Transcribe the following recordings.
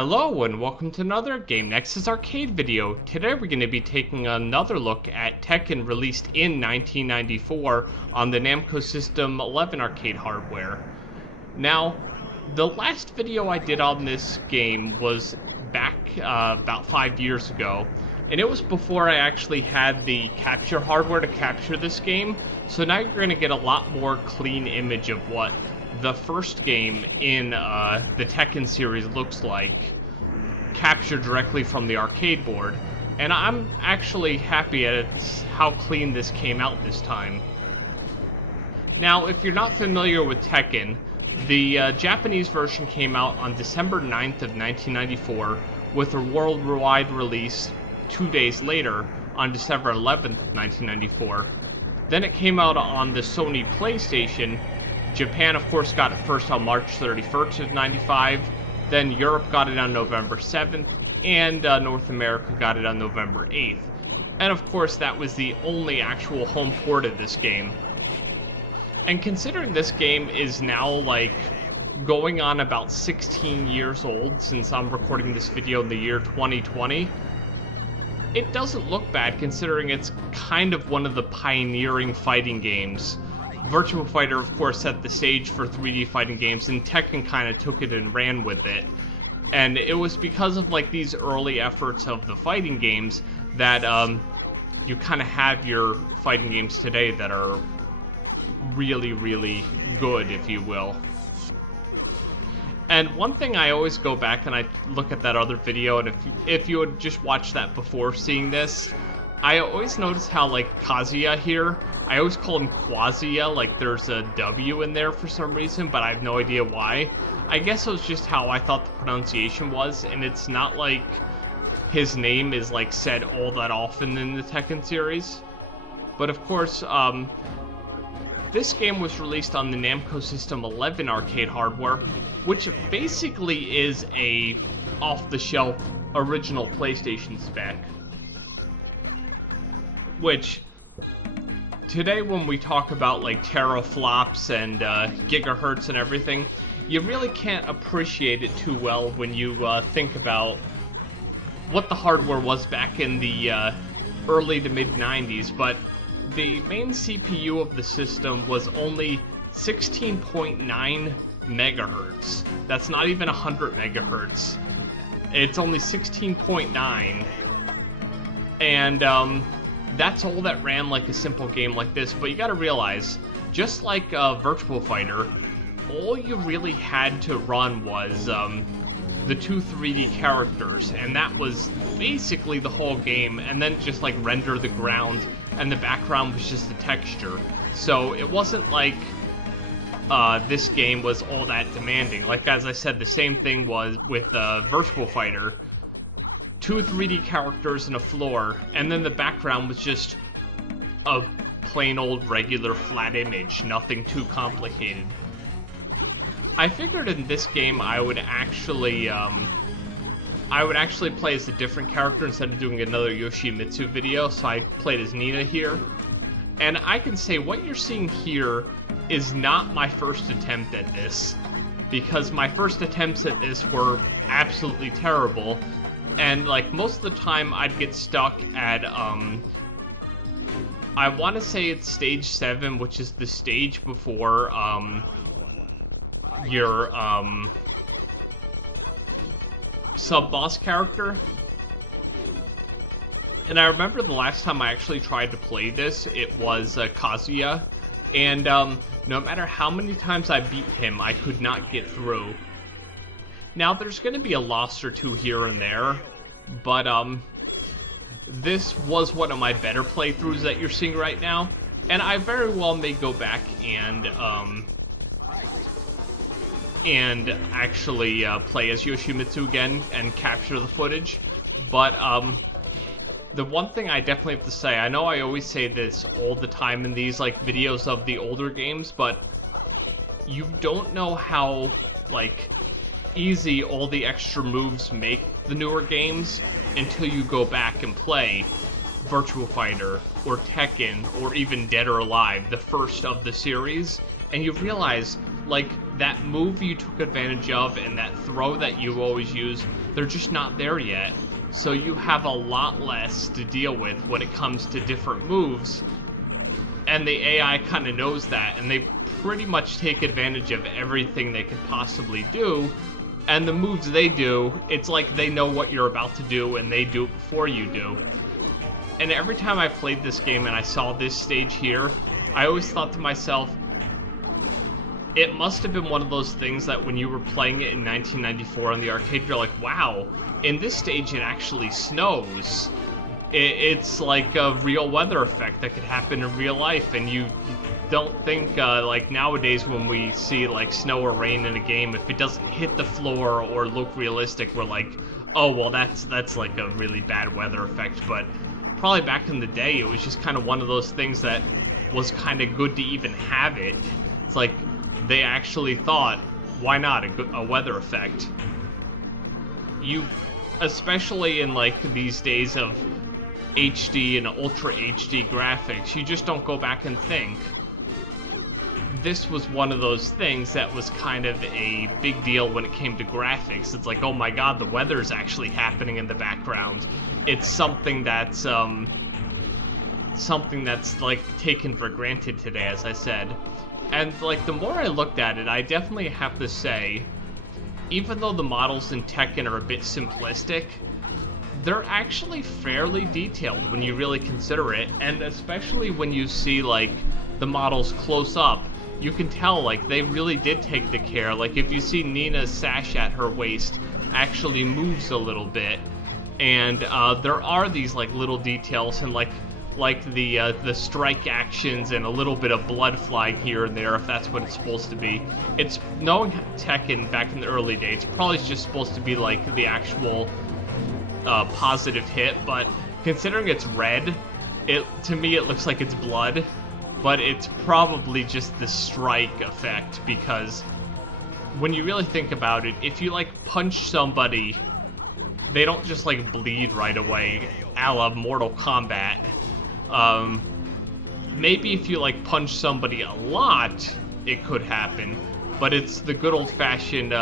Hello and welcome to another Game Nexus arcade video. Today we're going to be taking another look at Tekken, released in 1994 on the Namco System 11 arcade hardware. Now, the last video I did on this game was back about 5 years ago, and it was before I actually had the capture hardware to capture this game, so now you're going to get a lot more clean image of what the first game in the Tekken series looks like, captured directly from the arcade board. And I'm actually happy at how clean this came out this time. Now, if you're not familiar with Tekken, the Japanese version came out on December 9th of 1994, with a worldwide release 2 days later on December 11th of 1994. Then it came out on the Sony PlayStation. Japan, of course, got it first on March 31st of 95, then Europe got it on November 7th, and North America got it on November 8th. And of course, that was the only actual home port of this game. And considering this game is now, like, going on about 16 years old since I'm recording this video in the year 2020, it doesn't look bad considering it's kind of one of the pioneering fighting games. Virtua Fighter, of course, set the stage for 3D fighting games, and Tekken kind of took it and ran with it. And it was because of, like, these early efforts of the fighting games that you kind of have your fighting games today that are really, really good, if you will. And one thing I always go back and I look at that other video, and if you would just watch that before seeing this, I always notice how, like, Kazuya here, I always call him Quasia, like there's a W in there for some reason, but I have no idea why. I guess it was just how I thought the pronunciation was, and it's not like his name is, like, said all that often in the Tekken series. But of course, this game was released on the Namco System 11 arcade hardware, which basically is a off-the-shelf original PlayStation spec. Which, today when we talk about, like, teraflops and gigahertz and everything, you really can't appreciate it too well when you think about what the hardware was back in the early to mid-90s, but the main CPU of the system was only 16.9 megahertz. That's not even 100 megahertz. It's only 16.9. And that's all that ran like a simple game like this. But you gotta realize, just like Virtua Fighter, all you really had to run was the two 3D characters, and that was basically the whole game, and then just, like, render the ground, and the background was just a texture. So it wasn't like this game was all that demanding. Like, as I said, the same thing was with Virtua Fighter. Two 3D characters and a floor, and then the background was just a plain old regular flat image, nothing too complicated. I figured in this game I would actually play as a different character instead of doing another Yoshimitsu video, so I played as Nina here. And I can say what you're seeing here is not my first attempt at this, because my first attempts at this were absolutely terrible. And, like, most of the time I'd get stuck at, I want to say it's stage 7, which is the stage before, your, sub-boss character. And I remember the last time I actually tried to play this, it was, Kazuya. And, no matter how many times I beat him, I could not get through. Now, there's going to be a loss or two here and there, but this was one of my better playthroughs that you're seeing right now, and I very well may go back and actually play as Yoshimitsu again and capture the footage. But the one thing I definitely have to say, I know I always say this all the time in these, like, videos of the older games, but you don't know how, like, easy all the extra moves make the newer games until you go back and play Virtua Fighter or Tekken or even Dead or Alive, the first of the series, and you realize, like, that move you took advantage of and that throw that you always use, they're just not there yet. So you have a lot less to deal with when it comes to different moves, and the AI kind of knows that, and they pretty much take advantage of everything they could possibly do. And the moves they do, it's like they know what you're about to do and they do it before you do. And every time I played this game and I saw this stage here, I always thought to myself, it must have been one of those things that when you were playing it in 1994 on the arcade, you're like, wow, in this stage it actually snows. It's like a real weather effect that could happen in real life, and you don't think, like nowadays when we see like snow or rain in a game, if it doesn't hit the floor or look realistic, we're like, oh, well, that's like a really bad weather effect. But probably back in the day, it was just kind of one of those things that was kind of good to even have it. It's like they actually thought, why not a weather effect? You, especially in like these days of HD and Ultra HD graphics, you just don't go back and think. This was one of those things that was kind of a big deal when it came to graphics. It's like, oh my god, the weather's actually happening in the background. It's something that's like taken for granted today, as I said. And like the more I looked at it, I definitely have to say, even though the models in Tekken are a bit simplistic, they're actually fairly detailed when you really consider it, and especially when you see like the models close up, you can tell like they really did take the care. Like if you see Nina's sash at her waist actually moves a little bit, and there are these like little details, and like the strike actions and a little bit of blood flying here and there, if that's what it's supposed to be. It's, knowing Tekken back in the early days, probably just supposed to be like the actual positive hit, but considering it's red, to me it looks like it's blood, but it's probably just the strike effect, because when you really think about it, if you like punch somebody, they don't just like bleed right away, a la Mortal Kombat. Maybe if you like punch somebody a lot, it could happen, but it's the good old-fashioned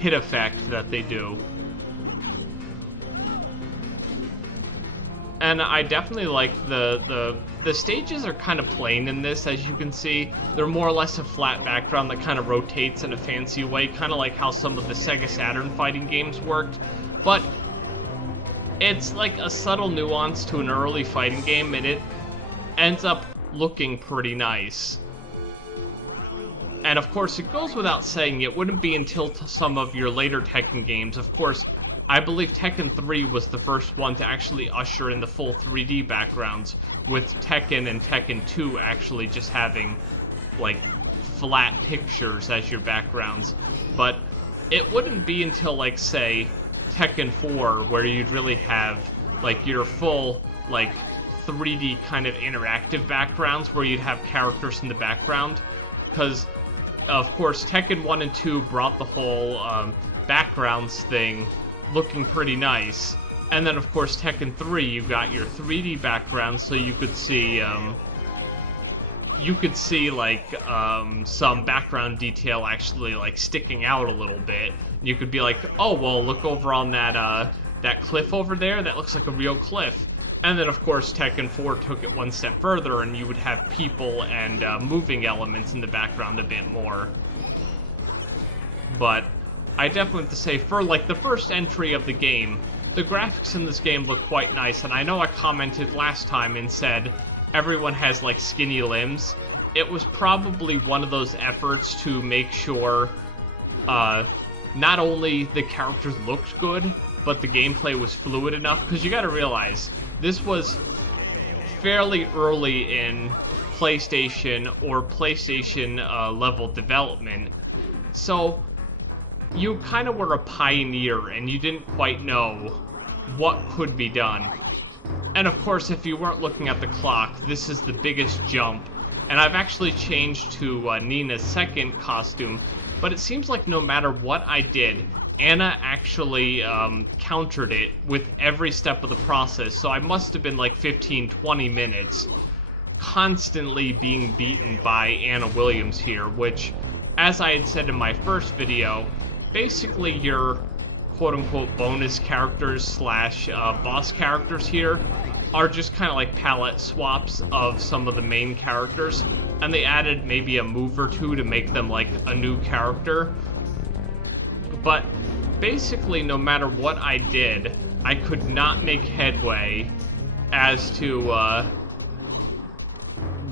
hit effect that they do. And I definitely like the stages are kind of plain in this, as you can see. They're more or less a flat background that kind of rotates in a fancy way, kind of like how some of the Sega Saturn fighting games worked. But it's like a subtle nuance to an early fighting game, and it ends up looking pretty nice. And of course, it goes without saying, it wouldn't be until some of your later Tekken games, of course, I believe Tekken 3 was the first one to actually usher in the full 3D backgrounds, with Tekken and Tekken 2 actually just having, like, flat pictures as your backgrounds. But it wouldn't be until, like, say, Tekken 4 where you'd really have, like, your full, like, 3D kind of interactive backgrounds where you'd have characters in the background. Because, of course, Tekken 1 and 2 brought the whole backgrounds thing looking pretty nice, and then of course Tekken 3 you got your 3D background, so you could see like some background detail actually like sticking out a little bit. You could be like, oh well, look over on that that cliff over there, that looks like a real cliff. And then of course Tekken 4 took it one step further, and you would have people and moving elements in the background a bit more. But I definitely have to say, for like the first entry of the game, the graphics in this game look quite nice, and I know I commented last time and said everyone has like skinny limbs. It was probably one of those efforts to make sure not only the characters looked good, but the gameplay was fluid enough, because you gotta realize, this was fairly early in PlayStation or PlayStation level development, so you kind of were a pioneer and you didn't quite know what could be done. And of course, if you weren't looking at the clock, this is the biggest jump. And I've actually changed to Nina's second costume, but it seems like no matter what I did, Anna actually countered it with every step of the process. So I must have been like 15-20 minutes constantly being beaten by Anna Williams here, which as I had said in my first video, basically your quote-unquote bonus characters slash boss characters here are just kind of like palette swaps of some of the main characters, and they added maybe a move or two to make them like a new character. But basically, no matter what I did, I could not make headway as to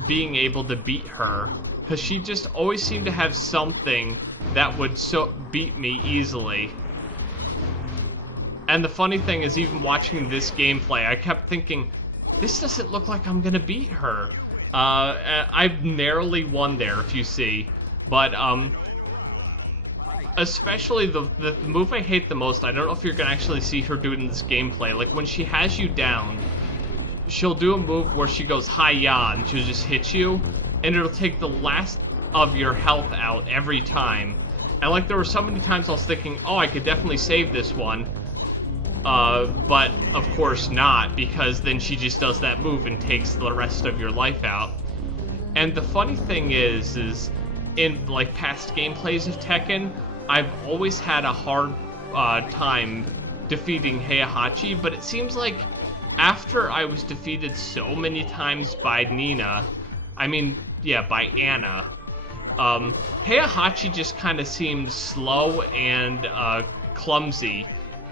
being able to beat her, because she just always seemed to have something that would beat me easily. And the funny thing is, even watching this gameplay, I kept thinking, this doesn't look like I'm gonna beat her. I've narrowly won there, if you see. But, especially the move I hate the most, I don't know if you're gonna actually see her do it in this gameplay. Like, when she has you down, she'll do a move where she goes hi-ya, and she'll just hit you, and it'll take the last of your health out every time. And, like, there were so many times I was thinking, oh, I could definitely save this one. But of course not, because then she just does that move and takes the rest of your life out. And the funny thing is in like past gameplays of Tekken, I've always had a hard time defeating Heihachi, but it seems like after I was defeated so many times by by Anna, Heihachi just kind of seemed slow and clumsy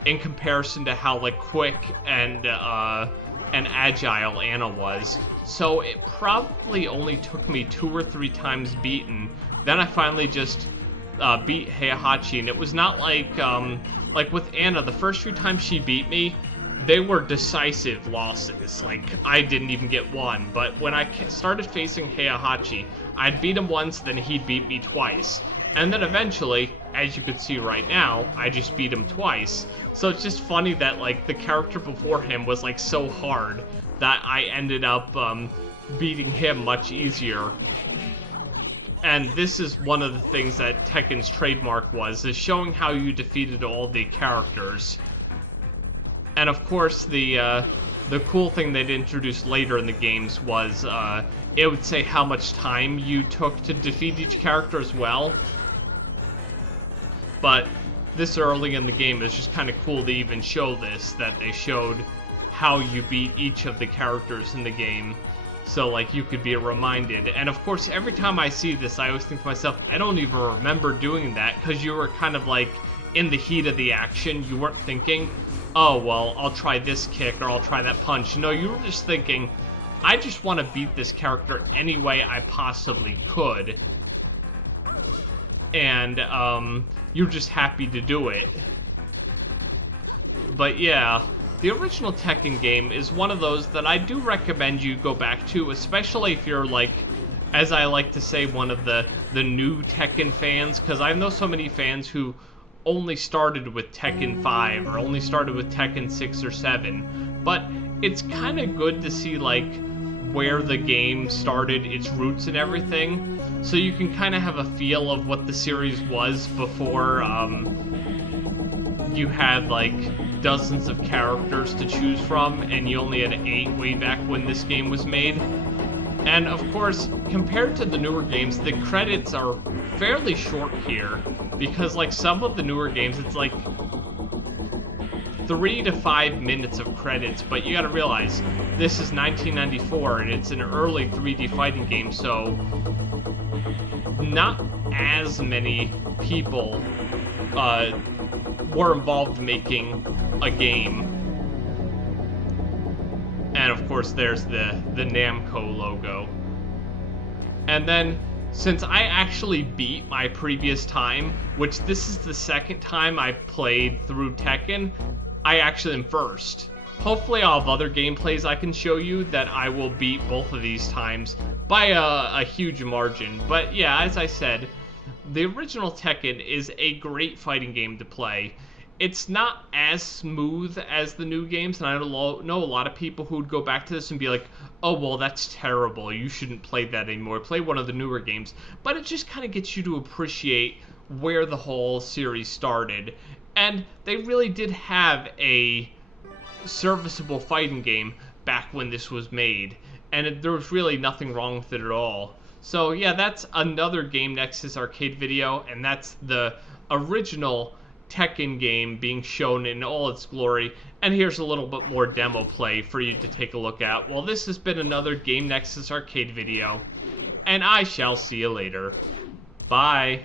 in comparison to how like quick and agile Anna was. So it probably only took me 2 or 3 times beaten. Then I finally just beat Heihachi, and it was not like with Anna, the first few times she beat me, they were decisive losses. Like, I didn't even get one. But when I started facing Heihachi, I'd beat him once, then he'd beat me twice. And then eventually, as you can see right now, I just beat him twice. So it's just funny that, like, the character before him was, like, so hard that I ended up beating him much easier. And this is one of the things that Tekken's trademark was, is showing how you defeated all the characters. And of course, the cool thing they'd introduced later in the games was it would say how much time you took to defeat each character as well. But this early in the game, it's just kind of cool to even show this, that they showed how you beat each of the characters in the game. So, like, you could be reminded. And of course, every time I see this, I always think to myself, I don't even remember doing that, because you were kind of like in the heat of the action. You weren't thinking, oh, well, I'll try this kick or I'll try that punch. No, you were just thinking, I just want to beat this character any way I possibly could. And you're just happy to do it. But yeah, the original Tekken game is one of those that I do recommend you go back to, especially if you're, like, as I like to say, one of the new Tekken fans, because I know so many fans who only started with Tekken 5 or only started with Tekken 6 or 7. But it's kind of good to see, like, where the game started, its roots and everything, so you can kind of have a feel of what the series was before you had, like, dozens of characters to choose from, and you only had 8 way back when this game was made. And of course, compared to the newer games, the credits are fairly short here, because like some of the newer games, it's like 3 to 5 minutes of credits, but you gotta realize, this is 1994, and it's an early 3D fighting game, so not as many people were involved making a game. And of course, there's the Namco logo. And then, since I actually beat my previous time, which this is the second time I played through Tekken, I actually am first. Hopefully I'll have other gameplays I can show you that I will beat both of these times by a huge margin. But yeah, as I said, the original Tekken is a great fighting game to play. It's not as smooth as the new games, and I know a lot of people who would go back to this and be like, oh, well, that's terrible, you shouldn't play that anymore, play one of the newer games. But it just kind of gets you to appreciate where the whole series started. And they really did have a serviceable fighting game back when this was made, and there was really nothing wrong with it at all. So yeah, that's another Game Nexus arcade video, and that's the original Tekken game being shown in all its glory. And here's a little bit more demo play for you to take a look at. Well, this has been another Game Nexus arcade video, and I shall see you later. Bye.